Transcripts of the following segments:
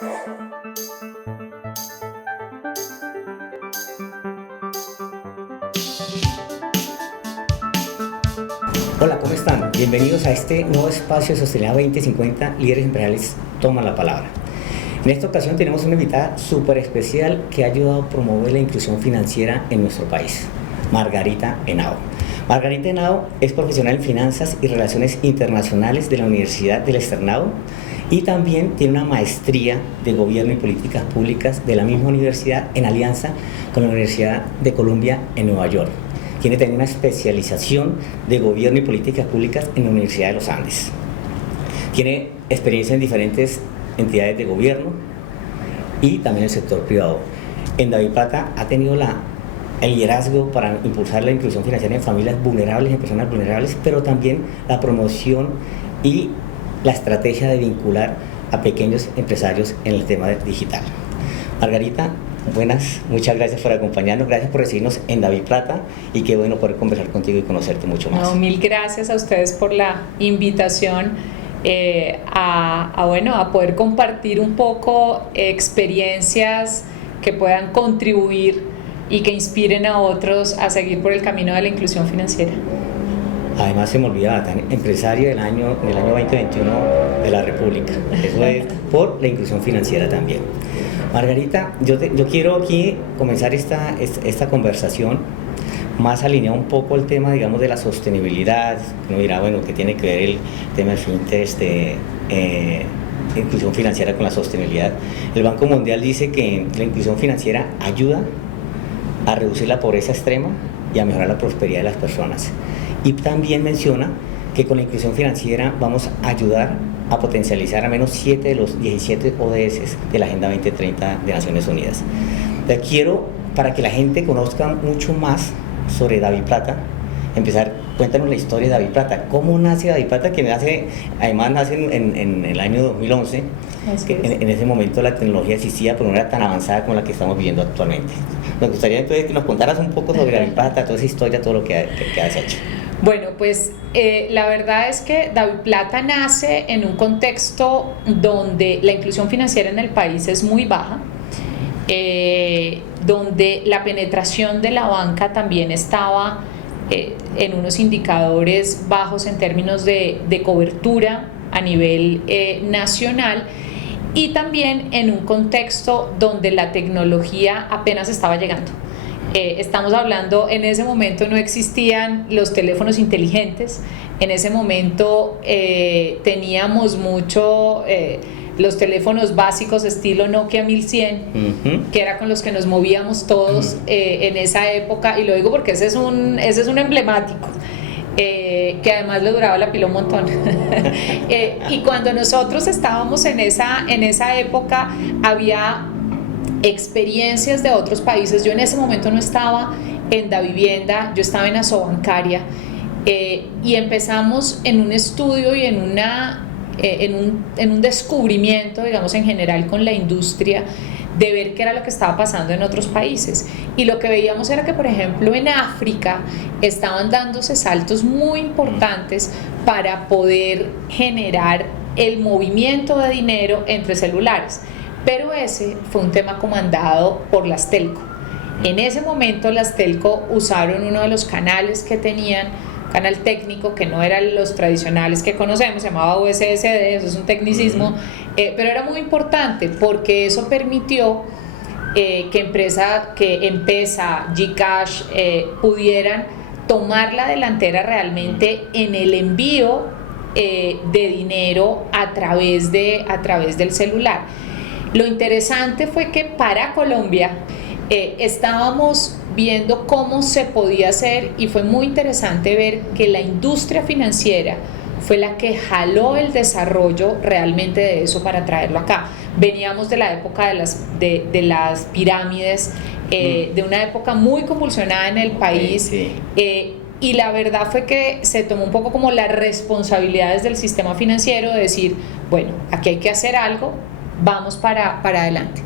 Hola, ¿cómo están? Bienvenidos a este nuevo espacio de Sostenibilidad 2050, Líderes Empresariales Toman la Palabra. En esta ocasión tenemos una invitada súper especial que ha ayudado a promover la inclusión financiera en nuestro país, Margarita Henao. Margarita Henao es profesional en finanzas y relaciones internacionales de la Universidad del Externado y también tiene una maestría de gobierno y políticas públicas de la misma universidad en alianza con la Universidad de Columbia en Nueva York. Tiene también una especialización de gobierno y políticas públicas en la Universidad de los Andes. Tiene experiencia en diferentes entidades de gobierno y también en el sector privado. En DaviPlata ha tenido el liderazgo para impulsar la inclusión financiera en familias vulnerables, en personas vulnerables, pero también la promoción y la estrategia de vincular a pequeños empresarios en el tema digital. Margarita, buenas, muchas gracias por acompañarnos, gracias por recibirnos en DaviPlata y qué bueno poder conversar contigo y conocerte mucho más. No, mil gracias a ustedes por la invitación a poder compartir un poco experiencias que puedan contribuir y que inspiren a otros a seguir por el camino de la inclusión financiera. Además se me olvidaba, tan empresaria del año 2021 de la República. Eso es por la inclusión financiera también. Margarita, yo quiero aquí comenzar esta conversación más alineado un poco el tema, digamos, de la sostenibilidad. Uno dirá, bueno, ¿qué tiene que ver el tema de fintech, de inclusión financiera con la sostenibilidad? El Banco Mundial dice que la inclusión financiera ayuda a reducir la pobreza extrema y a mejorar la prosperidad de las personas. Y también menciona que con la inclusión financiera vamos a ayudar a potencializar al menos 7 de los 17 ODS de la Agenda 2030 de Naciones Unidas. Entonces, quiero, para que la gente conozca mucho más sobre DaviPlata, cuéntanos la historia de DaviPlata. ¿Cómo nace DaviPlata? Que además nace en el año 2011. En ese momento la tecnología existía, pero no era tan avanzada como la que estamos viviendo actualmente. Nos gustaría entonces que nos contaras un poco sobre DaviPlata, toda esa historia, todo lo que has hecho. Bueno, pues la verdad es que DaviPlata nace en un contexto donde la inclusión financiera en el país es muy baja, donde la penetración de la banca también estaba en unos indicadores bajos en términos de cobertura a nivel nacional, y también en un contexto donde la tecnología apenas estaba llegando. Estamos hablando, en ese momento no existían los teléfonos inteligentes, en ese momento teníamos mucho los teléfonos básicos estilo Nokia 1100, que era con los que nos movíamos todos en esa época, y lo digo porque ese es un emblemático. Que además le duraba la pila un montón. Y cuando nosotros estábamos en esa época, había experiencias de otros países. Yo en ese momento no estaba en Davivienda, yo estaba en Asobancaria, y empezamos en un estudio y en un descubrimiento, digamos, en general con la industria, de ver qué era lo que estaba pasando en otros países. Y lo que veíamos era que, por ejemplo, en África estaban dándose saltos muy importantes para poder generar el movimiento de dinero entre celulares. Pero ese fue un tema comandado por las telco. En ese momento las telco usaron uno de los canales que tenían, canal técnico, que no eran los tradicionales que conocemos, se llamaba USSD, eso es un tecnicismo, pero era muy importante porque eso permitió que Em-Pesa, GCash pudieran tomar la delantera realmente en el envío de dinero a través del celular. Lo interesante fue que para Colombia estábamos viendo cómo se podía hacer, y fue muy interesante ver que la industria financiera fue la que jaló el desarrollo realmente de eso para traerlo acá. Veníamos de la época de las pirámides, de una época muy convulsionada en el país, Sí. Y la verdad fue que se tomó un poco como las responsabilidades del sistema financiero de decir, bueno, aquí hay que hacer algo, vamos para adelante.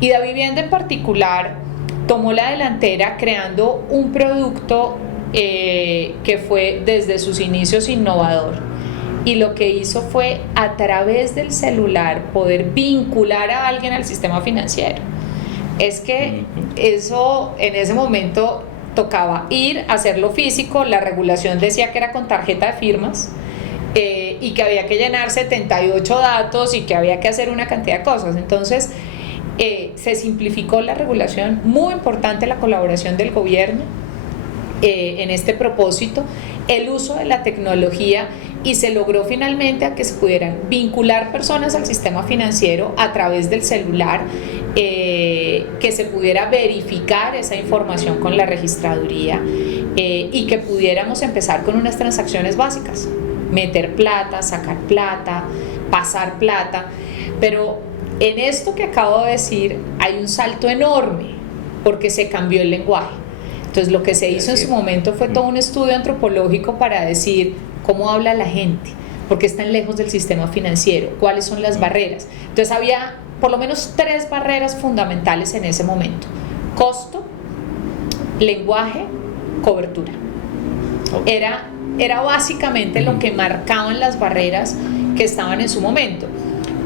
Y Davivienda en particular tomó la delantera creando un producto que fue desde sus inicios innovador. y lo que hizo fue a través del celular poder vincular a alguien al sistema financiero. Es que eso en ese momento tocaba ir a hacerlo físico, la regulación decía que era con tarjeta de firmas, y que había que llenar 78 datos y que había que hacer una cantidad de cosas. Entonces se simplificó la regulación, muy importante la colaboración del gobierno en este propósito, el uso de la tecnología, y se logró finalmente a que se pudieran vincular personas al sistema financiero a través del celular, que se pudiera verificar esa información con la registraduría, y que pudiéramos empezar con unas transacciones básicas, meter plata, sacar plata, pasar plata. Pero en esto que acabo de decir hay un salto enorme porque se cambió el lenguaje. Entonces lo que se hizo en su momento fue todo un estudio antropológico para decir cómo habla la gente, por qué están lejos del sistema financiero, cuáles son las barreras. Entonces había por lo menos 3 barreras fundamentales en ese momento: costo, lenguaje, cobertura. Era básicamente lo que marcaban las barreras que estaban en su momento.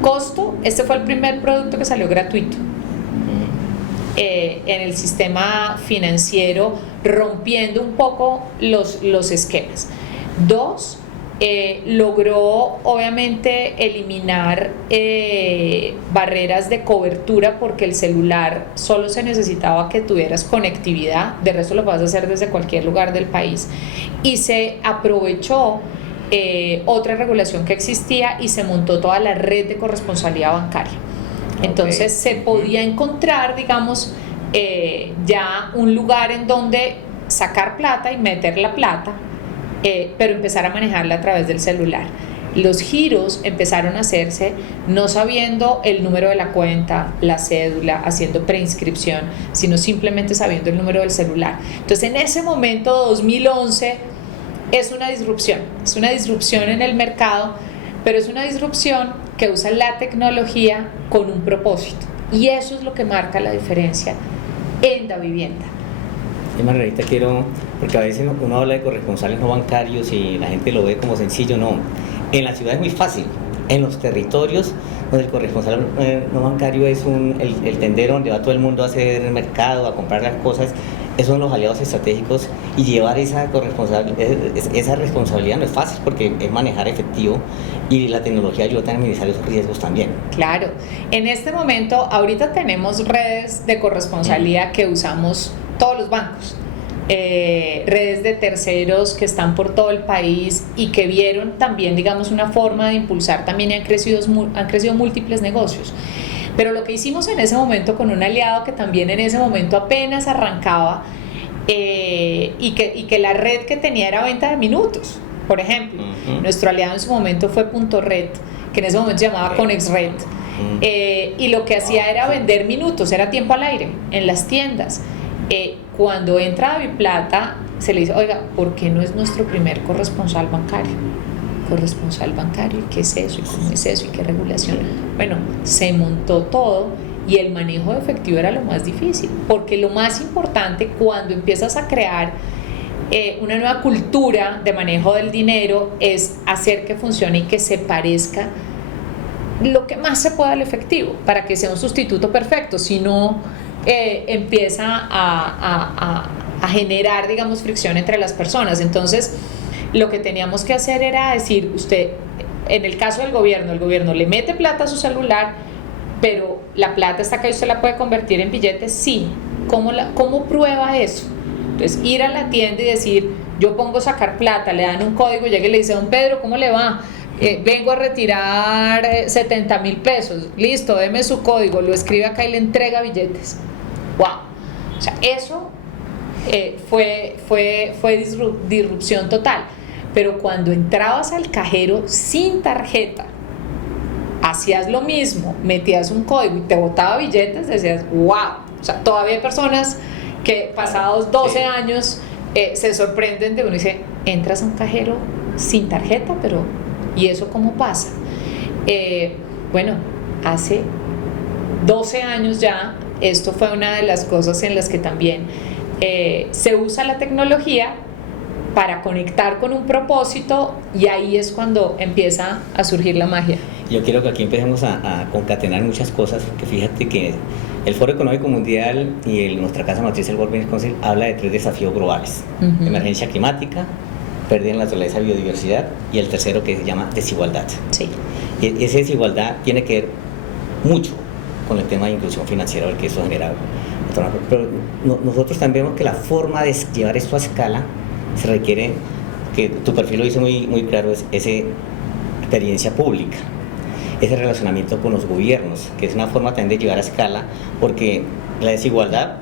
Costo, este fue el primer producto que salió gratuito en el sistema financiero, rompiendo un poco los esquemas. 2, logró obviamente eliminar barreras de cobertura, porque el celular solo se necesitaba que tuvieras conectividad, de resto lo vas a hacer desde cualquier lugar del país, y se aprovechó otra regulación que existía y se montó toda la red de corresponsalía bancaria. Entonces se podía encontrar, digamos, ya un lugar en donde sacar plata y meter la plata, pero empezar a manejarla a través del celular. Los giros empezaron a hacerse no sabiendo el número de la cuenta, la cédula, haciendo preinscripción, sino simplemente sabiendo el número del celular. Entonces en ese momento, 2011, es una disrupción en el mercado, pero es una disrupción que usa la tecnología con un propósito, y eso es lo que marca la diferencia en Davivienda. Y Margarita, porque a veces uno habla de corresponsales no bancarios y la gente lo ve como sencillo. No, en la ciudad es muy fácil, en los territorios donde el corresponsal no bancario es el tendero donde va todo el mundo a hacer mercado, a comprar las cosas. Esos son los aliados estratégicos, y llevar esa responsabilidad no es fácil, porque es manejar efectivo, y la tecnología ayuda a minimizar esos riesgos también. Claro, en este momento, ahorita tenemos redes de corresponsalía que usamos todos los bancos, redes de terceros que están por todo el país y que vieron también, digamos, una forma de impulsar también, y han crecido múltiples negocios. Pero lo que hicimos en ese momento con un aliado que también en ese momento apenas arrancaba, y que la red que tenía era venta de minutos, por ejemplo. Nuestro aliado en su momento fue Punto Red, que en ese momento se llamaba ConexRed, y lo que hacía era vender minutos, era tiempo al aire en las tiendas. Cuando entra Daviplata, se le dice: oiga, ¿por qué no es nuestro primer corresponsal bancario? Corresponsal bancario, ¿qué es eso? ¿Y cómo es eso? ¿Y qué regulación? Bueno, se montó todo, y el manejo de efectivo era lo más difícil, porque lo más importante cuando empiezas a crear una nueva cultura de manejo del dinero es hacer que funcione y que se parezca lo que más se pueda al efectivo, para que sea un sustituto perfecto. Si no, empieza a generar, digamos, fricción entre las personas. Entonces lo que teníamos que hacer era decir: usted, en el caso del gobierno, el gobierno le mete plata a su celular, pero la plata está acá y usted la puede convertir en billetes. Sí, ¿cómo prueba eso? Entonces ir a la tienda y decir: yo pongo sacar plata, le dan un código, llega y le dice: don Pedro, ¿cómo le va? Vengo a retirar 70,000 pesos, listo, deme su código, lo escribe acá y le entrega billetes. ¡Wow! O sea, eso fue disrupción total. Pero cuando entrabas al cajero sin tarjeta, hacías lo mismo, metías un código y te botaba billetes, decías: ¡wow! O sea, todavía hay personas que pasados 12 años se sorprenden de uno y dice: entras a un cajero sin tarjeta, pero ¿y eso cómo pasa? Bueno, hace 12 años ya, esto fue una de las cosas en las que también se usa la tecnología, para conectar con un propósito, y ahí es cuando empieza a surgir la magia. Yo quiero que aquí empecemos a concatenar muchas cosas, porque fíjate que el Foro Económico Mundial y nuestra casa matriz, el World Business Council, habla de 3 desafíos globales: emergencia climática, pérdida en la naturaleza, biodiversidad, y el tercero, que se llama desigualdad. Sí. Y esa desigualdad tiene que ver mucho con el tema de inclusión financiera, porque eso genera. Pero nosotros también vemos que la forma de llevar esto a escala se requiere, que tu perfil lo dice muy claro, es esa experiencia pública, ese relacionamiento con los gobiernos, que es una forma también de llevar a escala, porque la desigualdad,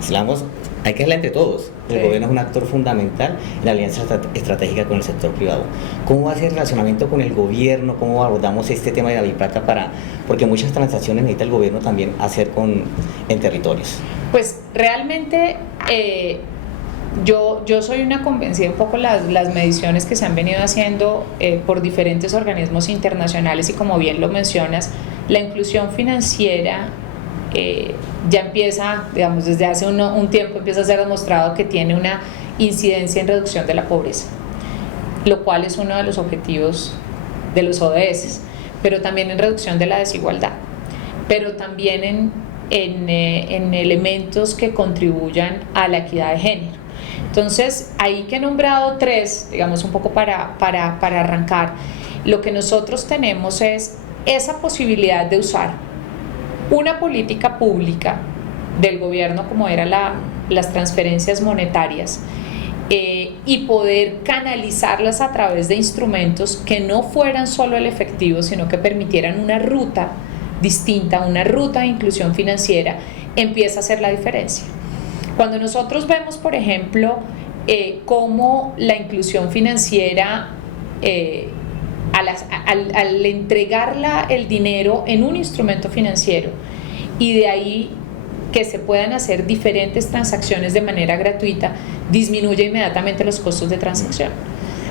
si la vamos, hay que hacerla entre todos. El gobierno es un actor fundamental en la alianza estratégica con el sector privado. ¿Cómo va a ser el relacionamiento con el gobierno? ¿Cómo abordamos este tema de la biplaca? Porque muchas transacciones necesita el gobierno también hacer en territorios. Pues realmente yo soy una convencida, un poco las mediciones que se han venido haciendo por diferentes organismos internacionales, y como bien lo mencionas, la inclusión financiera ya empieza, digamos, desde hace un tiempo empieza a ser demostrado que tiene una incidencia en reducción de la pobreza, lo cual es uno de los objetivos de los ODS, pero también en reducción de la desigualdad, pero también en elementos que contribuyan a la equidad de género. Entonces, ahí que he nombrado 3, digamos, un poco para arrancar, lo que nosotros tenemos es esa posibilidad de usar una política pública del gobierno, como eran las transferencias monetarias, y poder canalizarlas a través de instrumentos que no fueran solo el efectivo, sino que permitieran una ruta distinta, una ruta de inclusión financiera, empieza a hacer la diferencia. Cuando nosotros vemos, por ejemplo, cómo la inclusión financiera, al entregarla el dinero en un instrumento financiero, y de ahí que se puedan hacer diferentes transacciones de manera gratuita, disminuye inmediatamente los costos de transacción.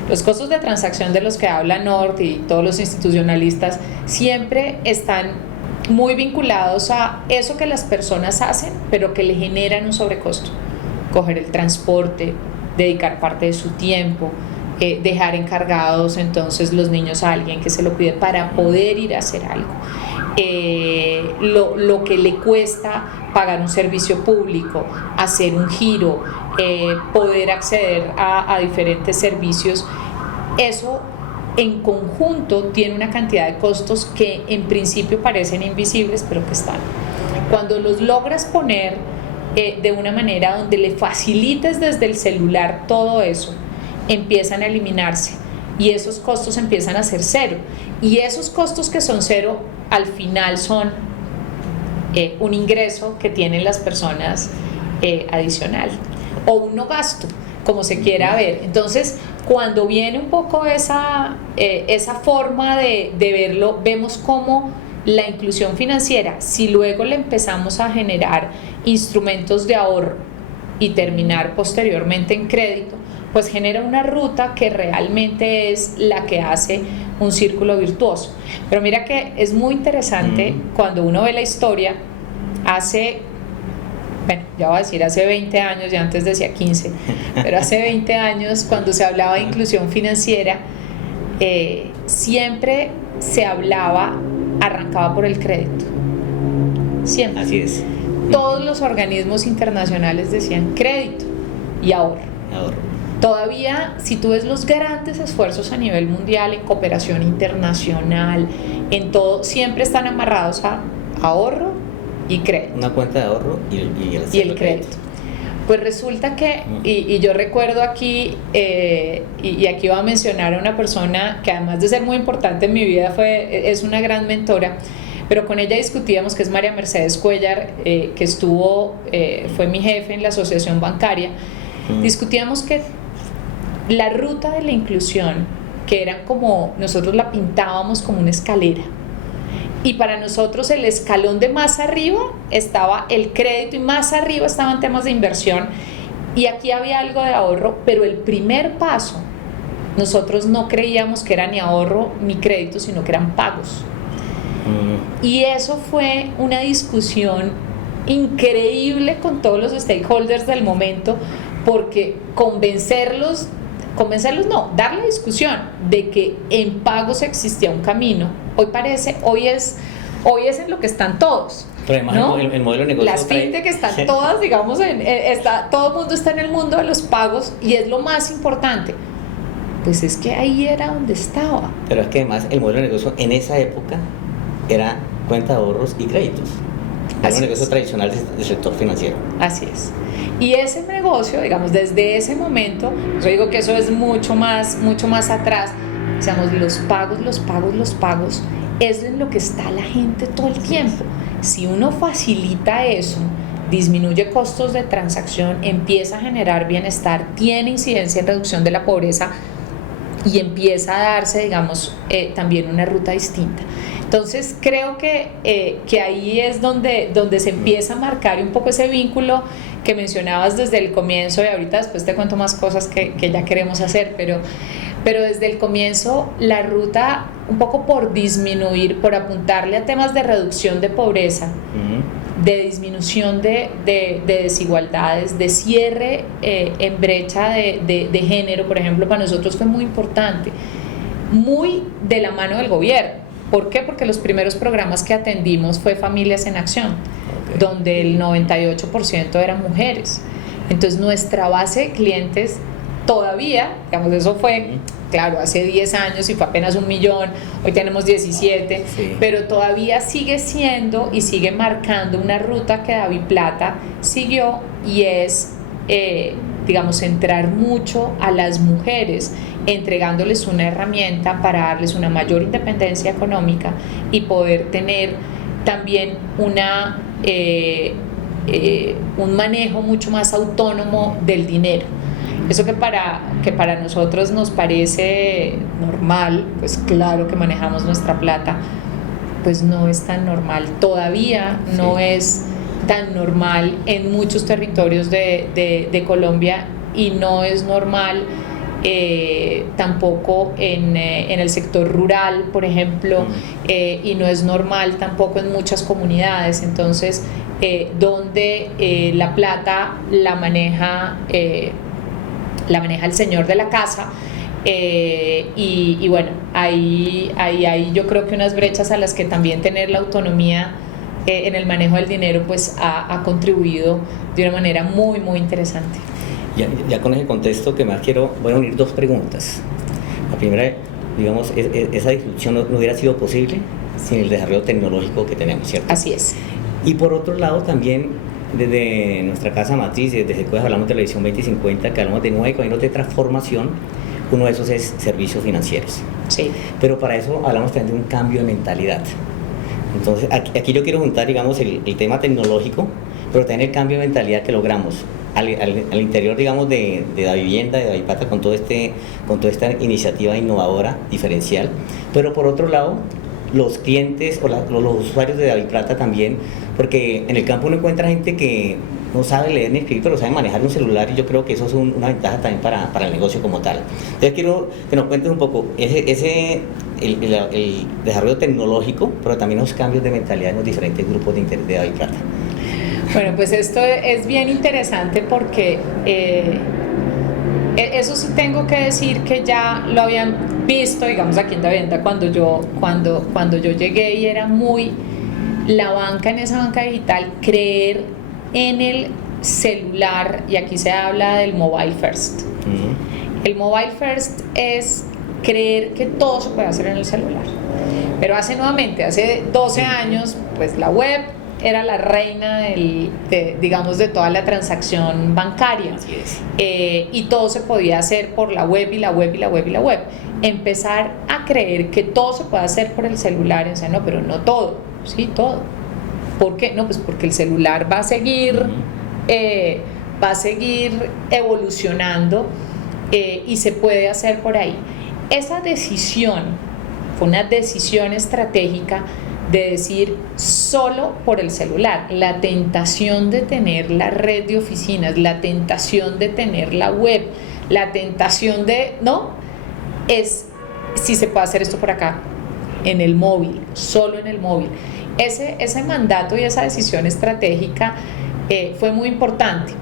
Los costos de transacción de los que habla Nord y todos los institucionalistas siempre están muy vinculados a eso que las personas hacen, pero que le generan un sobrecosto. Coger el transporte, dedicar parte de su tiempo, dejar encargados entonces los niños a alguien que se lo cuide para poder ir a hacer algo. Lo que le cuesta pagar un servicio público, hacer un giro, poder acceder a diferentes servicios, eso en conjunto tiene una cantidad de costos que en principio parecen invisibles, pero que están. Cuando los logras poner de una manera donde le facilites desde el celular todo eso, empiezan a eliminarse y esos costos empiezan a ser 0, y esos costos que son 0 al final son un ingreso que tienen las personas adicional, o un no gasto, como se quiera ver. Entonces, cuando viene un poco esa forma de verlo, vemos cómo la inclusión financiera, si luego le empezamos a generar instrumentos de ahorro y terminar posteriormente en crédito, pues genera una ruta que realmente es la que hace un círculo virtuoso. Pero mira que es muy interesante cuando uno ve la historia, ya voy a decir hace 20 años, ya antes decía 15, pero hace 20 años cuando se hablaba de inclusión financiera, siempre se arrancaba por el crédito. Siempre. Así es. Todos los organismos internacionales decían crédito y ahorro. Todavía, si tú ves los grandes esfuerzos a nivel mundial en cooperación internacional, en todo, siempre están amarrados a ahorro y crédito. Una cuenta de ahorro y el crédito. Pues resulta que, y yo recuerdo aquí, y aquí voy a mencionar a una persona que además de ser muy importante en mi vida, es una gran mentora, pero con ella discutíamos, que es María Mercedes Cuellar, que fue mi jefe en la asociación bancaria. Discutíamos que la ruta de la inclusión, que era como, nosotros la pintábamos como una escalera, y para nosotros el escalón de más arriba estaba el crédito y más arriba estaban temas de inversión, y aquí había algo de ahorro, pero el primer paso nosotros no creíamos que era ni ahorro ni crédito, sino que eran pagos. Y eso fue una discusión increíble con todos los stakeholders del momento, porque convencerlos convencerlos, no, dar la discusión de que en pagos existía un camino. Hoy es en lo que están todos. Pero además, ¿no? el modelo de negocio las fintech que están todas, digamos, todo el mundo está en el mundo de los pagos y es lo más importante. Pues es que ahí era donde estaba. Pero es que además el modelo de negocio en esa época era cuenta de ahorros y créditos. Era un negocio tradicional del sector financiero. Así es. Y ese negocio, digamos, desde ese momento, yo digo que eso es mucho más atrás, digamos, los pagos, es en lo que está la gente todo el tiempo. Si uno facilita eso, disminuye costos de transacción, empieza a generar bienestar, tiene incidencia en reducción de la pobreza y empieza a darse, digamos, también una ruta distinta. Entonces creo que ahí es donde se empieza a marcar un poco ese vínculo que mencionabas desde el comienzo, y ahorita después te cuento más cosas que ya queremos hacer, pero desde el comienzo la ruta un poco por disminuir, por apuntarle a temas de reducción de pobreza, de disminución de desigualdades, de cierre en brecha de género, por ejemplo, para nosotros fue muy importante, muy de la mano del gobierno. ¿Por qué? Porque los primeros programas que atendimos fue Familias en Acción, donde el 98% eran mujeres. Entonces nuestra base de clientes todavía, digamos, eso fue, claro, hace 10 años y fue apenas 1 millón, hoy tenemos 17, sí, pero todavía sigue siendo y sigue marcando una ruta que DaviPlata siguió, y es, digamos, centrar mucho a las mujeres, entregándoles una herramienta para darles una mayor independencia económica y poder tener también un manejo mucho más autónomo del dinero. Eso que para nosotros nos parece normal, pues claro que manejamos nuestra plata, pues no es tan normal, todavía no es tan normal en muchos territorios de Colombia, y no es normal tampoco en el sector rural, por ejemplo, y no es normal tampoco en muchas comunidades. Entonces, donde la plata la maneja el señor de la casa, y bueno, ahí yo creo que unas brechas a las que también tener la autonomía en el manejo del dinero pues ha contribuido de una manera muy, muy interesante. Ya con ese contexto que más voy a unir 2 preguntas. La primera, digamos, esa disrupción no hubiera sido posible sin el desarrollo tecnológico que tenemos, ¿cierto? Así es. Y por otro lado también, desde nuestra casa matriz, desde Secues hablamos de la visión 2050, que hablamos de 9 caminos de transformación. Uno de esos es servicios financieros. Sí. Pero para eso hablamos también de un cambio de mentalidad. Entonces, aquí yo quiero juntar, digamos, el tema tecnológico, pero también el cambio de mentalidad que logramos al interior, digamos, de Davivienda, de DaviPlata, con toda esta iniciativa innovadora, diferencial. Pero por otro lado, los clientes o los usuarios de DaviPlata también, porque en el campo uno encuentra gente que no sabe leer ni escribir, pero sabe manejar un celular, y yo creo que eso es una ventaja también para el negocio como tal. Entonces quiero que nos cuentes un poco el desarrollo tecnológico, pero también los cambios de mentalidad en los diferentes grupos de interés de DaviPlata. Bueno, pues esto es bien interesante porque eso sí tengo que decir que ya lo habían visto, digamos, aquí en Davivienda cuando yo llegué, y era muy la banca, en esa banca digital, creer en el celular, y aquí se habla del mobile first. El mobile first es creer que todo se puede hacer en el celular, pero hace 12 años, pues la web era la reina digamos, de toda la transacción bancaria. Así es. Y todo se podía hacer por la web, y la web, y la web, y la web. Empezar a creer que todo se puede hacer por el celular, o sea, no, pero no todo, sí, todo. ¿Por qué? No, pues porque el celular va a seguir evolucionando, y se puede hacer por ahí. Esa decisión fue una decisión estratégica de decir solo por el celular. La tentación de tener la red de oficinas, la tentación de tener la web, la tentación de, ¿no? Es si se puede hacer esto por acá, en el móvil, solo en el móvil. Ese mandato y esa decisión estratégica fue muy importante.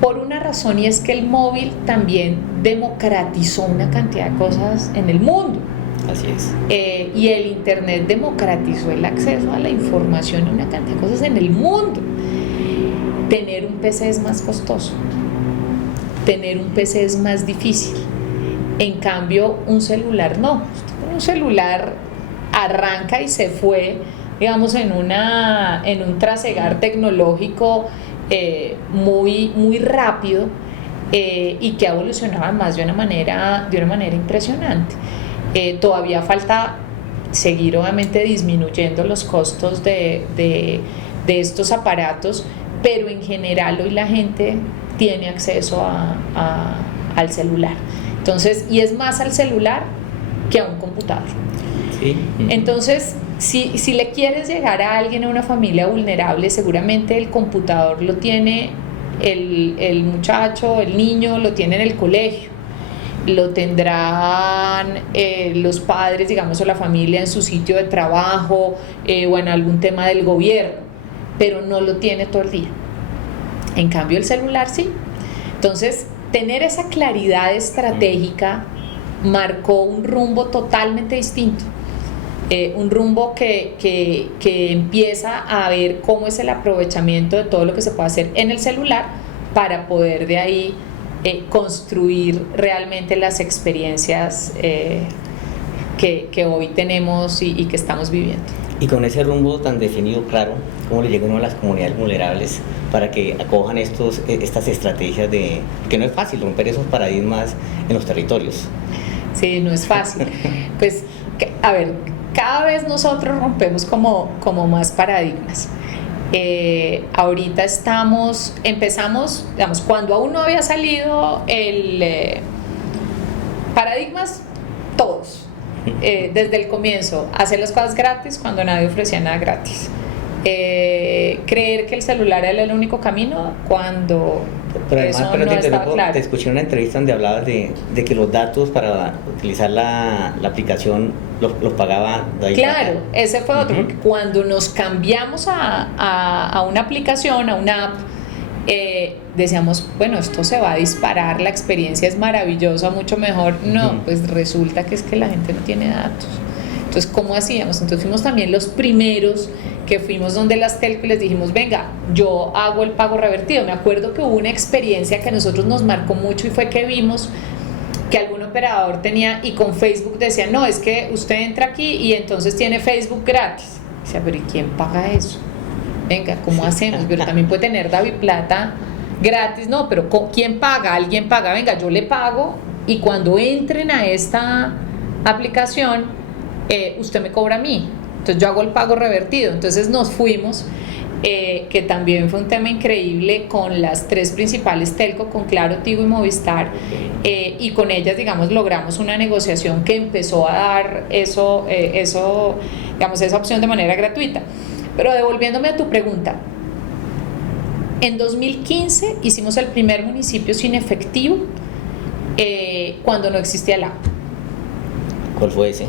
por una razón, y es que el móvil también democratizó una cantidad de cosas en el mundo. Así es. Y el internet democratizó el acceso a la información y una cantidad de cosas en el mundo. Tener un PC es más costoso, tener un PC es más difícil. En cambio, un celular no. Un celular arranca y se fue, digamos, en un trasegar tecnológico muy rápido, y que ha evolucionado más de una manera impresionante. Todavía falta seguir, obviamente, disminuyendo los costos de estos aparatos, pero en general hoy la gente tiene acceso al celular. Entonces, y es más al celular que a un computador. Sí. Entonces, si le quieres llegar a alguien, a una familia vulnerable, seguramente el computador lo tiene el muchacho, el niño, lo tiene en el colegio, lo tendrán los padres, digamos, o la familia en su sitio de trabajo, o en algún tema del gobierno, pero no lo tiene todo el día. En cambio, el celular sí. Entonces, tener esa claridad estratégica marcó un rumbo totalmente distinto. Un rumbo que empieza a ver cómo es el aprovechamiento de todo lo que se puede hacer en el celular para poder de ahí construir realmente las experiencias que hoy tenemos y que estamos viviendo. Y con ese rumbo tan definido, claro, ¿cómo le llega uno a las comunidades vulnerables para que acojan estas estrategias que no es fácil romper esos paradigmas en los territorios? Sí, no es fácil. Pues, a ver, cada vez nosotros rompemos como más paradigmas. Ahorita empezamos, digamos, cuando aún no había salido paradigmas, todos. Desde el comienzo, hacer las cosas gratis cuando nadie ofrecía nada gratis. Creer que el celular era el único camino cuando eso no estaba claro. Te escuché en una entrevista donde hablabas de que los datos para utilizar la aplicación los pagaba David. Claro, ese fue otro, porque cuando nos cambiamos a una aplicación, a una app, decíamos, bueno, esto se va a disparar, la experiencia es maravillosa, mucho mejor. No, pues resulta que es que la gente no tiene datos. Entonces, ¿cómo hacíamos? Entonces fuimos también los primeros que fuimos donde las telcos y les dijimos, venga, yo hago el pago revertido. Me acuerdo que hubo una experiencia que a nosotros nos marcó mucho y fue que vimos que algún operador tenía, y con Facebook decía, no, es que usted entra aquí y entonces tiene Facebook gratis. O sea, pero ¿y quién paga eso? Venga, ¿cómo hacemos? Pero también puede tener DaviPlata gratis. No, pero ¿quién paga? Alguien paga. Venga, yo le pago y cuando entren a esta aplicación, usted me cobra a mí. Entonces yo hago el pago revertido. Entonces nos fuimos, que también fue un tema increíble, con las tres principales telco, con Claro, Tigo y Movistar, y con ellas, digamos, logramos una negociación que empezó a dar digamos, esa opción de manera gratuita. Pero devolviéndome a tu pregunta, en 2015 hicimos el primer municipio sin efectivo, cuando no existía la app. ¿Cuál fue ese?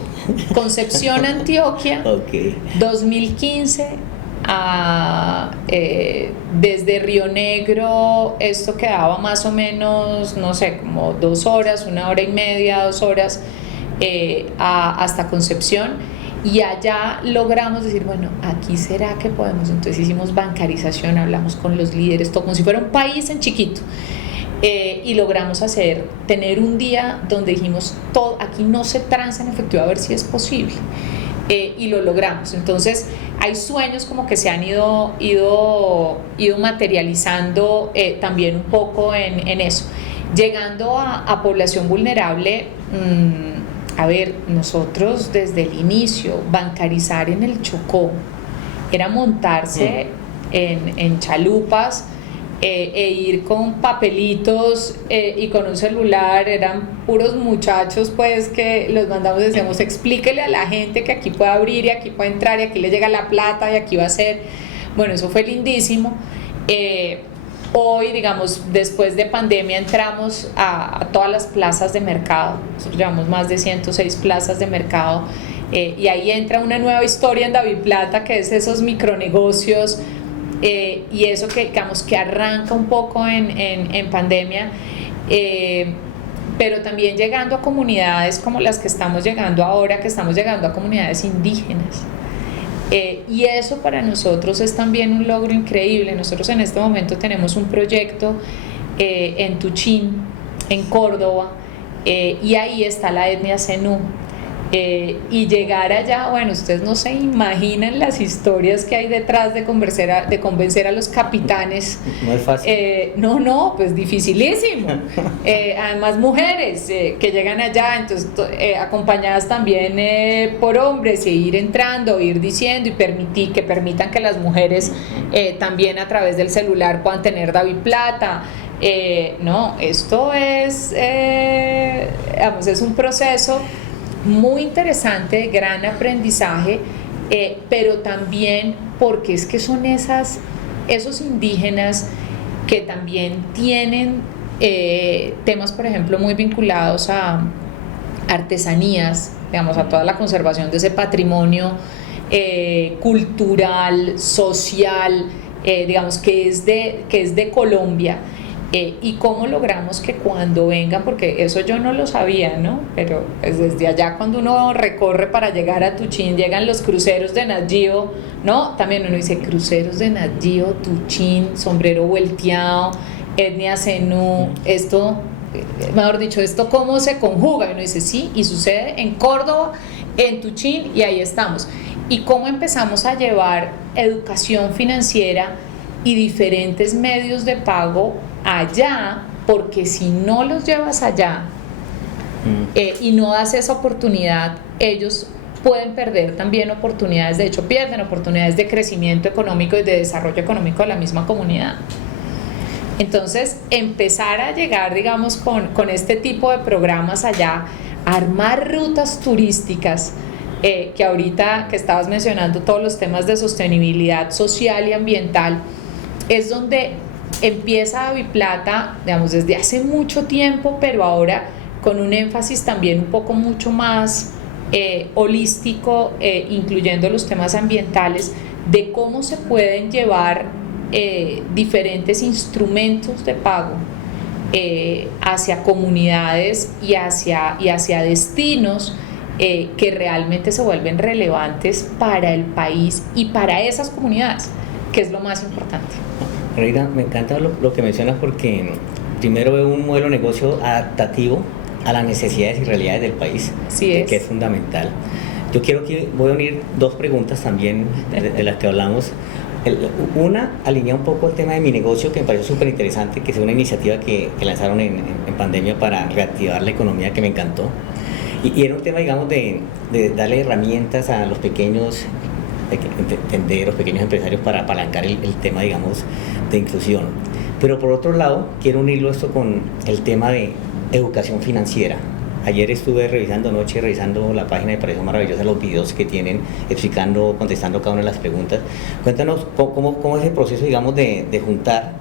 Concepción, Antioquia. Okay. 2015. Desde Río Negro esto quedaba más o menos, no sé, como 2 horas, 1 hora y media, 2 horas, hasta Concepción. Y allá logramos decir, bueno, aquí será que podemos. Entonces hicimos bancarización, hablamos con los líderes, todo como si fuera un país en chiquito. Y logramos tener un día donde dijimos, aquí no se transa en efectivo, a ver si es posible. Y lo logramos. Entonces hay sueños como que se han ido materializando, también un poco en eso. Llegando a población vulnerable, a ver, nosotros desde el inicio, bancarizar en el Chocó era montarse en chalupas, e ir con papelitos y con un celular. Eran puros muchachos pues que los mandamos, decíamos, explíquele a la gente que aquí puede abrir y aquí puede entrar y aquí le llega la plata y aquí va a ser. Bueno, eso fue lindísimo. Hoy, digamos, después de pandemia entramos a todas las plazas de mercado. Nosotros llevamos más de 106 plazas de mercado, y ahí entra una nueva historia en DaviPlata, que es esos micronegocios y eso que digamos que arranca un poco en pandemia, pero también llegando a comunidades como las que estamos llegando ahora, que estamos llegando a comunidades indígenas. Y eso para nosotros es también un logro increíble. Nosotros en este momento tenemos un proyecto en Tuchín, en Córdoba, y ahí está la etnia zenú. Y llegar allá, bueno, ustedes no se imaginan las historias que hay detrás de convencer a los capitanes. No es fácil. No, pues dificilísimo. Además mujeres que llegan allá, entonces acompañadas también por hombres, e ir entrando, ir diciendo y que permitan que las mujeres también a través del celular puedan tener Daviplata. No, esto es, es un proceso muy interesante, de gran aprendizaje, pero también porque es que son esos indígenas que también tienen temas, por ejemplo, muy vinculados a artesanías, digamos, a toda la conservación de ese patrimonio cultural, social, digamos, que es de Colombia. Y cómo logramos que cuando vengan, porque eso yo no lo sabía, ¿no? Pero pues desde allá cuando uno recorre para llegar a Tuchín, llegan los cruceros de Nat Geo, ¿no? También uno dice cruceros de Nat Geo, Tuchín, sombrero volteado, etnia zenú, esto, mejor dicho, esto cómo se conjuga, y uno dice sí, y sucede en Córdoba, en Tuchín, y ahí estamos. Y cómo empezamos a llevar educación financiera y diferentes medios de pago allá, porque si no los llevas allá y no das esa oportunidad, ellos pueden perder también oportunidades, de hecho pierden oportunidades de crecimiento económico y de desarrollo económico de la misma comunidad. Entonces, empezar a llegar, digamos, con este tipo de programas allá, armar rutas turísticas, que ahorita que estabas mencionando todos los temas de sostenibilidad social y ambiental, es donde empieza Daviplata, digamos, desde hace mucho tiempo, pero ahora con un énfasis también un poco mucho más holístico, incluyendo los temas ambientales, de cómo se pueden llevar diferentes instrumentos de pago hacia comunidades y hacia destinos que realmente se vuelven relevantes para el país y para esas comunidades, que es lo más importante. Reina, me encanta lo que mencionas, porque primero veo un modelo de negocio adaptativo a las necesidades y realidades del país, que es fundamental. Yo voy a unir dos preguntas también de las que hablamos. Una, alinea un poco el tema de mi negocio, que me pareció súper interesante, que es una iniciativa que lanzaron en pandemia para reactivar la economía, que me encantó. Y era un tema, digamos, de darle herramientas a los pequeños tenderos, pequeños empresarios, para apalancar el tema, digamos, de inclusión. Pero por otro lado, quiero unirlo esto con el tema de educación financiera. Ayer estuve revisando la página, y me pareció maravillosa los videos que tienen contestando cada una de las preguntas. Cuéntanos cómo es el proceso, digamos, de juntar,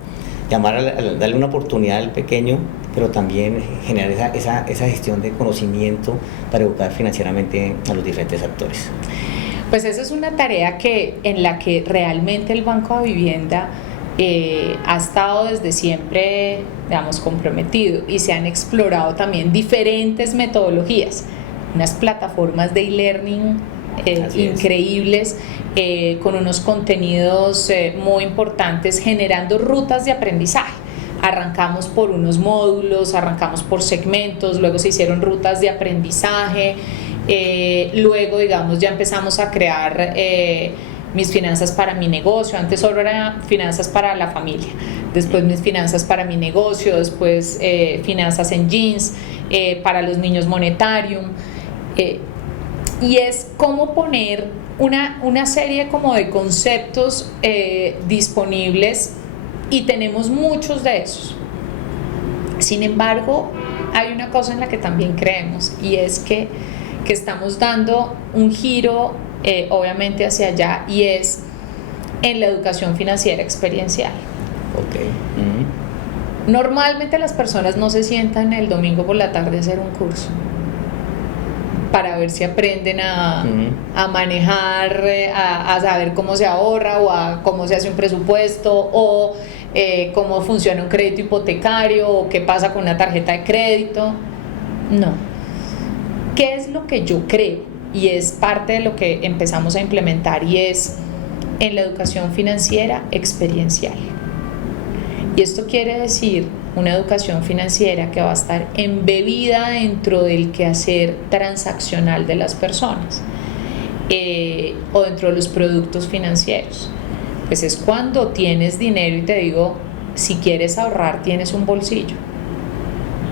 darle una oportunidad al pequeño, pero también generar esa gestión de conocimiento para educar financieramente a los diferentes actores. Pues esa es una tarea en la que realmente el Banco de Vivienda ha estado desde siempre, digamos, comprometido, y se han explorado también diferentes metodologías, unas plataformas de e-learning increíbles, con unos contenidos muy importantes, generando rutas de aprendizaje. Arrancamos por unos módulos, arrancamos por segmentos, luego se hicieron rutas de aprendizaje, luego, digamos, ya empezamos a crear mis finanzas para mi negocio. Antes solo eran finanzas para la familia, después mis finanzas para mi negocio, después finanzas en jeans, para los niños monetarium, y es cómo poner una serie como de conceptos disponibles, y tenemos muchos de esos. Sin embargo, hay una cosa en la que también creemos, y es que estamos dando un giro obviamente hacia allá, y es en la educación financiera experiencial. Okay. Normalmente las personas no se sientan el domingo por la tarde a hacer un curso. para ver si aprenden a manejar, a saber cómo se ahorra o a cómo se hace un presupuesto o cómo funciona un crédito hipotecario o qué pasa con una tarjeta de crédito. No. ¿Qué es lo que yo creo? Y es parte de lo que empezamos a implementar y es en la educación financiera experiencial. Y esto quiere decir una educación financiera que va a estar embebida dentro del quehacer transaccional de las personas o dentro de los productos financieros. Pues es cuando tienes dinero y te digo, si quieres ahorrar tienes un bolsillo,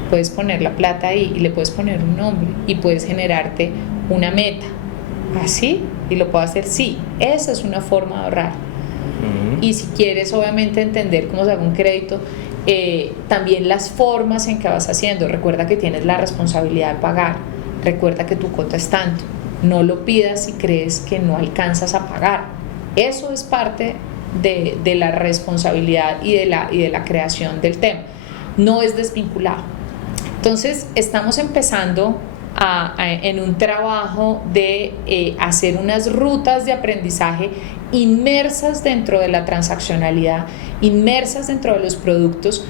puedes poner la plata ahí y le puedes poner un nombre y puedes generarte una meta, así, y lo puedo hacer, sí, esa es una forma de ahorrar. Y si quieres obviamente entender cómo se hace un crédito, también las formas en que vas haciendo, recuerda que tienes la responsabilidad de pagar, recuerda que tu cuota es tanto, no lo pidas si crees que no alcanzas a pagar, eso es parte de la responsabilidad y de la creación del tema, no es desvinculado. Entonces estamos empezando en un trabajo de hacer unas rutas de aprendizaje inmersas dentro de la transaccionalidad, inmersas dentro de los productos,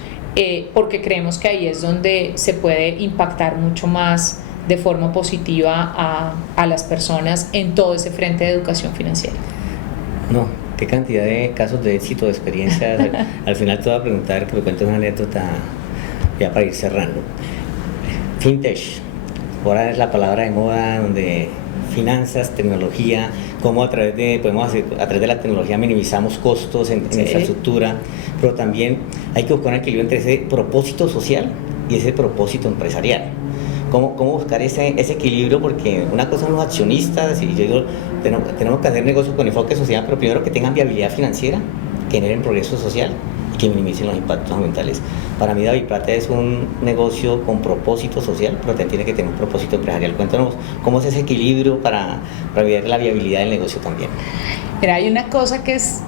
porque creemos que ahí es donde se puede impactar mucho más de forma positiva a las personas en todo ese frente de educación financiera. No, qué cantidad de casos de éxito, de experiencias. Al final te voy a preguntar que me cuentes una anécdota ya para ir cerrando. Fintech, ahora es la palabra de moda, donde finanzas, tecnología, cómo a través de la tecnología minimizamos costos en infraestructura, pero también hay que buscar un equilibrio entre ese propósito social y ese propósito empresarial. ¿Cómo buscar ese equilibrio? Porque una cosa son los accionistas, y yo digo, tenemos que hacer negocios con enfoque social, pero primero que tengan viabilidad financiera, que generen progreso social y que minimicen los impactos ambientales. Para mí DaviPlata es un negocio con propósito social, pero también tiene que tener un propósito empresarial. Cuéntanos cómo es ese equilibrio para ver la viabilidad del negocio también. Mira, hay una cosa que es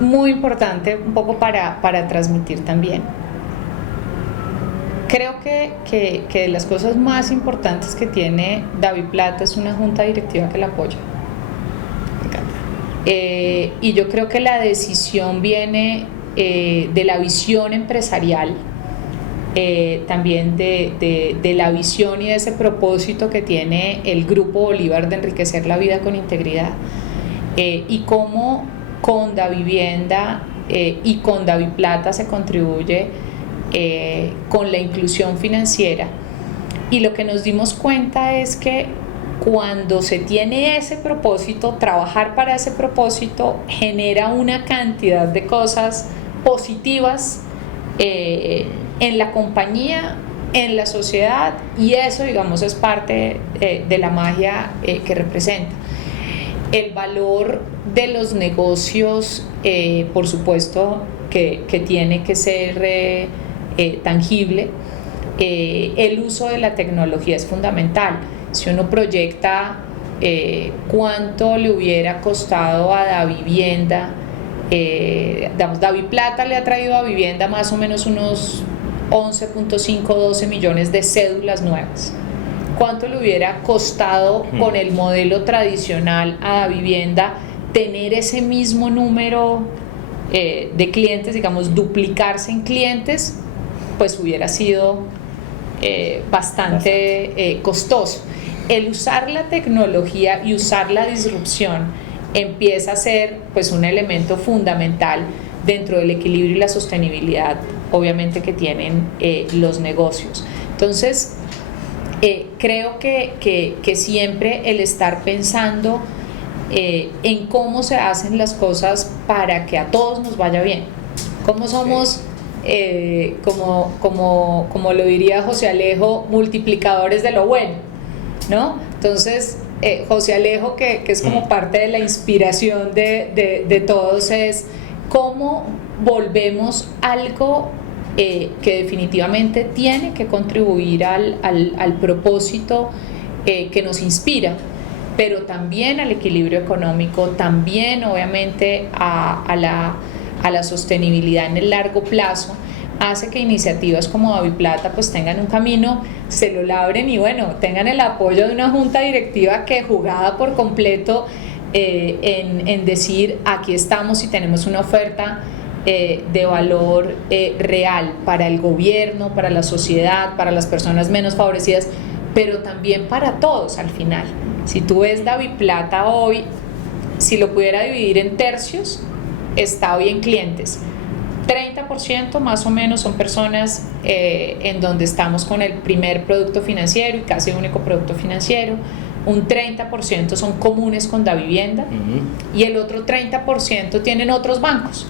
muy importante, un poco para transmitir también. Creo que de las cosas más importantes que tiene DaviPlata es una junta directiva que la apoya. Me encanta. Y yo creo que la decisión viene de la visión empresarial, también de la visión y de ese propósito que tiene el Grupo Bolívar de enriquecer la vida con integridad, y cómo con Davivienda y con DaviPlata se contribuye con la inclusión financiera. Y lo que nos dimos cuenta es que cuando se tiene ese propósito, trabajar para ese propósito genera una cantidad de cosas positivas en la compañía, en la sociedad, y eso, digamos, es parte de la magia que representa. El valor de los negocios, por supuesto, que tiene que ser tangible. El uso de la tecnología es fundamental. Si uno proyecta cuánto le hubiera costado a Davivienda, DaviPlata le ha traído a Davivienda más o menos unos 11.5, 12 millones de cédulas nuevas. ¿Cuánto le hubiera costado con el modelo tradicional a Davivienda tener ese mismo número de clientes, digamos, duplicarse en clientes? Pues hubiera sido bastante costoso. El usar la tecnología y usar la disrupción empieza a ser pues un elemento fundamental dentro del equilibrio y la sostenibilidad, obviamente, que tienen los negocios. Entonces, creo que siempre el estar pensando en cómo se hacen las cosas para que a todos nos vaya bien. ¿Cómo somos? Como lo diría José Alejo, multiplicadores de lo bueno, ¿no? Entonces, José Alejo, que es como parte de la inspiración de todos, es cómo volvemos algo que definitivamente tiene que contribuir al propósito que nos inspira, pero también al equilibrio económico, también obviamente a la sostenibilidad en el largo plazo, hace que iniciativas como DaviPlata pues tengan un camino, se lo labren y bueno, tengan el apoyo de una junta directiva que jugada por completo en decir aquí estamos y tenemos una oferta de valor real para el gobierno, para la sociedad, para las personas menos favorecidas, pero también para todos al final. Si tú ves DaviPlata hoy, si lo pudiera dividir en tercios, está hoy en clientes. 30% más o menos son personas en donde estamos con el primer producto financiero y casi único producto financiero. Un 30% son comunes con Davivienda y el otro 30% tienen otros bancos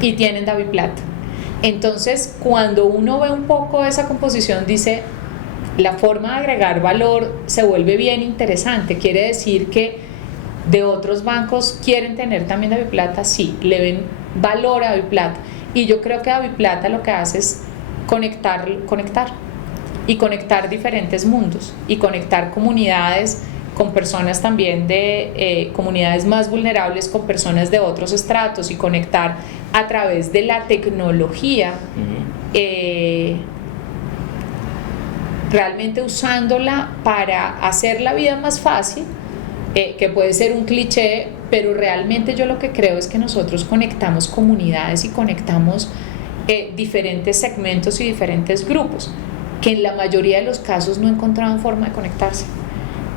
y tienen DaviPlata. Entonces, cuando uno ve un poco esa composición, dice, la forma de agregar valor se vuelve bien interesante. Quiere decir que de otros bancos quieren tener también DaviPlata, sí, le ven valor a DaviPlata, y yo creo que DaviPlata lo que hace es conectar diferentes mundos y conectar comunidades con personas también de comunidades más vulnerables con personas de otros estratos y conectar a través de la tecnología, realmente usándola para hacer la vida más fácil, que puede ser un cliché, pero realmente yo lo que creo es que nosotros conectamos comunidades y conectamos diferentes segmentos y diferentes grupos que en la mayoría de los casos no encontraban forma de conectarse,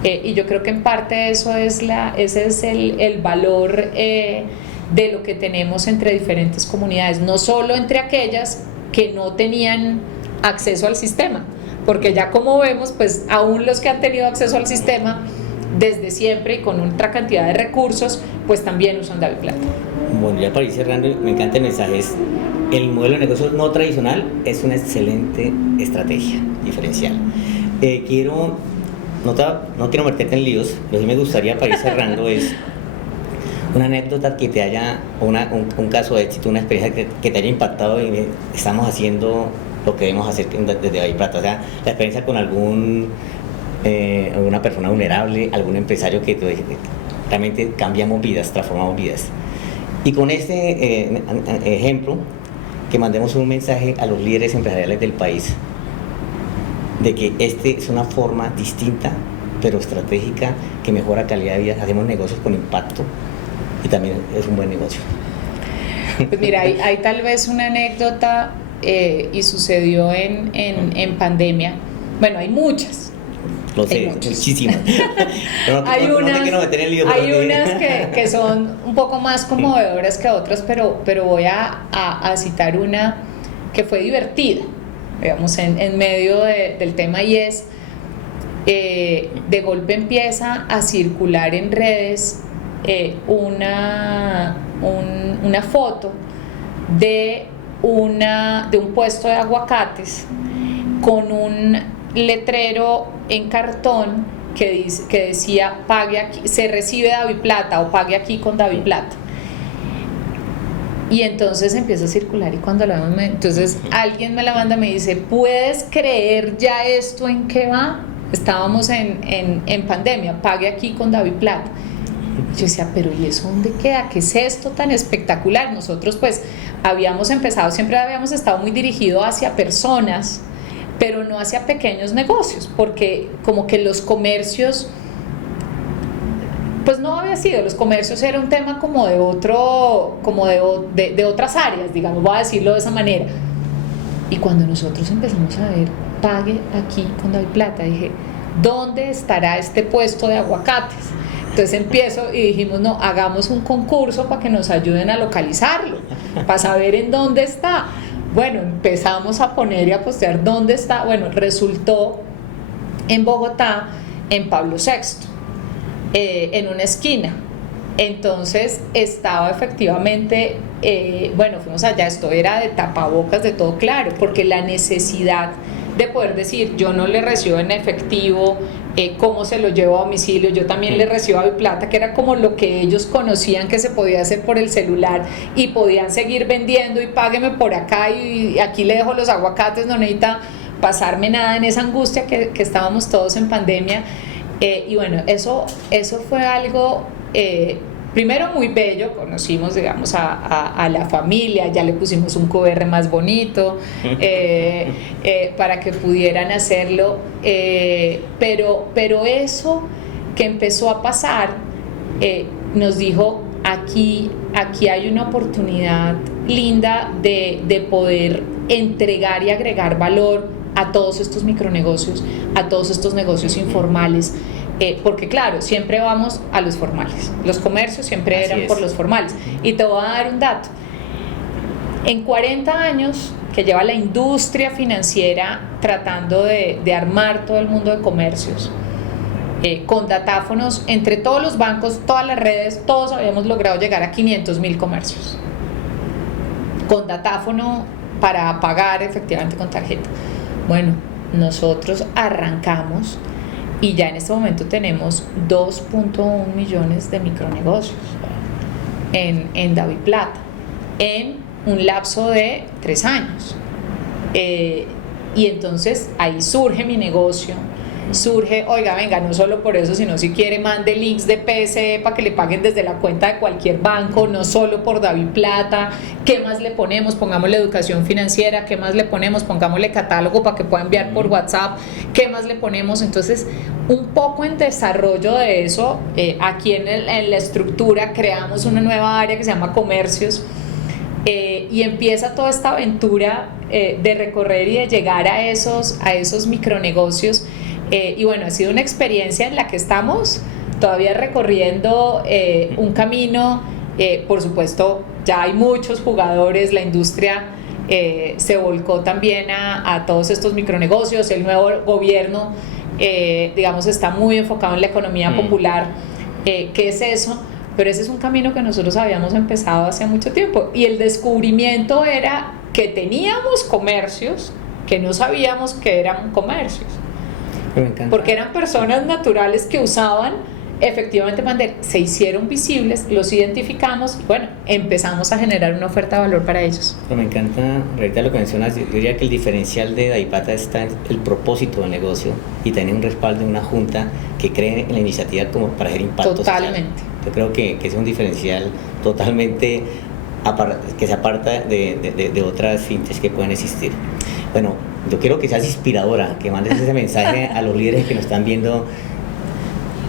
y yo creo que en parte eso es ese es el valor de lo que tenemos entre diferentes comunidades, no solo entre aquellas que no tenían acceso al sistema, porque ya como vemos, pues aún los que han tenido acceso al sistema desde siempre y con otra cantidad de recursos, pues también usan DaviPlata. Bueno, ya para ir cerrando, me encanta el mensaje, el modelo de negocio no tradicional es una excelente estrategia diferencial. No quiero meterte en líos, pero sí me gustaría para ir cerrando es una anécdota que te haya, un caso de éxito, una experiencia que te haya impactado y estamos haciendo lo que debemos hacer desde DaviPlata, o sea, la experiencia con alguna persona vulnerable, algún empresario que realmente cambiamos vidas, transformamos vidas. Y con este ejemplo, que mandemos un mensaje a los líderes empresariales del país de que es una forma distinta, pero estratégica, que mejora calidad de vida, hacemos negocios con impacto y también es un buen negocio. Pues mira, hay tal vez una anécdota y sucedió en pandemia. Bueno, hay muchas. Lo sé, muchísimas. Hay unas que son un poco más conmovedoras que otras, pero voy a citar una que fue divertida, digamos, en medio del tema, y es, de golpe empieza a circular en redes una foto de un puesto de aguacates con un letrero en cartón que decía pague aquí, se recibe DaviPlata o pague aquí con DaviPlata. Y entonces empieza a circular, y cuando la vemos, entonces alguien me la manda, me dice, ¿puedes creer ya esto en qué va? Estábamos en pandemia, pague aquí con DaviPlata. Yo decía, pero ¿y eso dónde queda? ¿Qué es esto tan espectacular? Nosotros pues siempre habíamos estado muy dirigidos hacia personas, pero no hacia pequeños negocios, porque como que los comercios, pues no había sido, los comercios era un tema como de otras áreas, digamos, voy a decirlo de esa manera. Y cuando nosotros empezamos a ver, pague aquí con DaviPlata, dije, ¿dónde estará este puesto de aguacates? Entonces empiezo y dijimos, no, hagamos un concurso para que nos ayuden a localizarlo, para saber en dónde está. Bueno, empezamos a poner y a postear dónde está. Bueno, resultó en Bogotá, en Pablo VI, en una esquina. Entonces estaba efectivamente, fuimos allá, esto era de tapabocas, de todo claro, porque la necesidad de poder decir, yo no le recibo en efectivo, cómo se lo llevo a domicilio, yo también le recibo a DaviPlata, que era como lo que ellos conocían que se podía hacer por el celular y podían seguir vendiendo, y págueme por acá y aquí le dejo los aguacates, no necesita pasarme nada, en esa angustia que estábamos todos en pandemia. Y bueno, eso fue algo primero muy bello, conocimos, digamos, a la familia, ya le pusimos un QR más bonito para que pudieran hacerlo, pero eso que empezó a pasar nos dijo, aquí hay una oportunidad linda de poder entregar y agregar valor a todos estos micronegocios, a todos estos negocios informales, porque claro, siempre vamos a los formales, los comercios siempre eran por los formales. Y te voy a dar un dato: en 40 años que lleva la industria financiera tratando de armar todo el mundo de comercios, con datáfonos, entre todos los bancos, todas las redes, todos habíamos logrado llegar a 500.000 comercios con datáfono para pagar efectivamente con tarjeta. Bueno, nosotros arrancamos y ya en este momento tenemos 2.1 millones de micronegocios en DaviPlata en un lapso de 3 años. Y entonces ahí surge mi negocio, surge, oiga, venga, no solo por eso, sino si quiere mande links de PSE para que le paguen desde la cuenta de cualquier banco, no solo por DaviPlata. ¿Qué más le ponemos? Pongámosle educación financiera. ¿Qué más le ponemos? Pongámosle catálogo para que pueda enviar por WhatsApp. ¿Qué más le ponemos? Entonces, un poco en desarrollo de eso, aquí en la estructura creamos una nueva área que se llama comercios, y empieza toda esta aventura de recorrer y de llegar a esos micronegocios. Y bueno, ha sido una experiencia en la que estamos todavía recorriendo un camino. Por supuesto, ya hay muchos jugadores, la industria se volcó también a todos estos micronegocios. El nuevo gobierno, digamos, está muy enfocado en la economía popular. ¿Qué es eso? Pero ese es un camino que nosotros habíamos empezado hace mucho tiempo, y el descubrimiento era que teníamos comercios que no sabíamos que eran comercios. Porque eran personas naturales que usaban efectivamente Mander, se hicieron visibles, los identificamos y bueno, empezamos a generar una oferta de valor para ellos. Pero me encanta, ahorita lo que mencionas, yo diría que el diferencial de DaviPlata está en el propósito del negocio y tener un respaldo de una junta que cree en la iniciativa como para hacer impacto totalmente social. Yo creo que es un diferencial totalmente que se aparta de otras fintechs que pueden existir. Bueno, yo quiero que seas inspiradora, que mandes ese mensaje a los líderes que nos están viendo.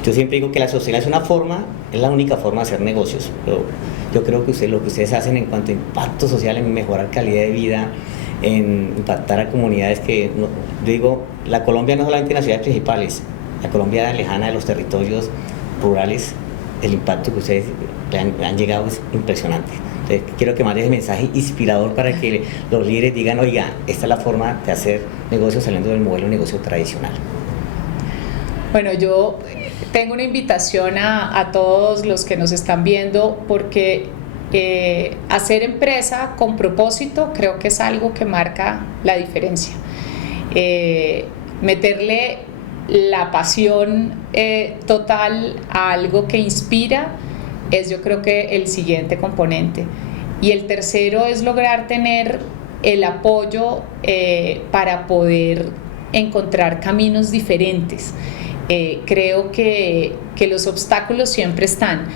Yo siempre digo que la sociedad es la única forma de hacer negocios, pero yo creo que lo que ustedes hacen en cuanto a impacto social, en mejorar calidad de vida, en impactar a comunidades yo digo, la Colombia no solamente en las ciudades principales, la Colombia lejana de los territorios rurales, el impacto que ustedes han llegado es impresionante. Entonces, quiero que mandes ese mensaje inspirador para que los líderes digan, oiga, esta es la forma de hacer negocios saliendo del modelo de negocio tradicional. Bueno, yo tengo una invitación a todos los que nos están viendo, porque hacer empresa con propósito creo que es algo que marca la diferencia. Meterle la pasión total a algo que inspira es, yo creo, que el siguiente componente. Y el tercero es lograr tener el apoyo para poder encontrar caminos diferentes. Creo que los obstáculos siempre están.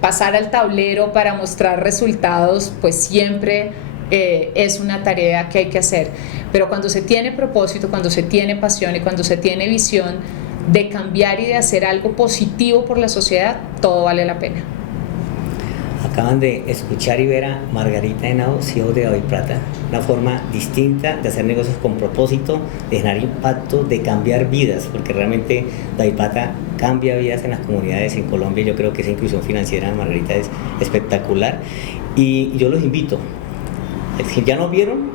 Pasar al tablero para mostrar resultados, pues siempre es una tarea que hay que hacer. Pero cuando se tiene propósito, cuando se tiene pasión y cuando se tiene visión de cambiar y de hacer algo positivo por la sociedad, todo vale la pena. Acaban de escuchar y ver a Margarita Henao, CEO de DaviPlata, una forma distinta de hacer negocios con propósito, de generar impacto, de cambiar vidas, porque realmente DaviPlata cambia vidas en las comunidades en Colombia. Yo creo que esa inclusión financiera de Margarita es espectacular y yo los invito, si ya nos vieron,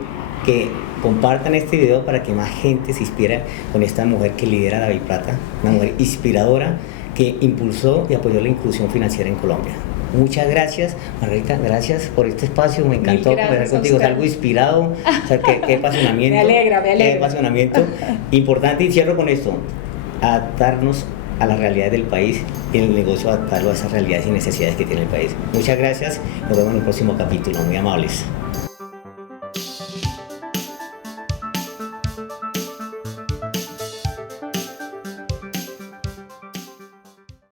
que compartan este video para que más gente se inspire con esta mujer que lidera DaviPlata, una mujer inspiradora que impulsó y apoyó la inclusión financiera en Colombia. Muchas gracias, Margarita, gracias por este espacio, me encantó conversar contigo, salgo inspirado, o sea, qué apasionamiento. Me alegra. Qué apasionamiento. Importante, y cierro con esto, adaptarnos a la realidad del país y el negocio adaptarlo a esas realidades y necesidades que tiene el país. Muchas gracias, nos vemos en el próximo capítulo, muy amables.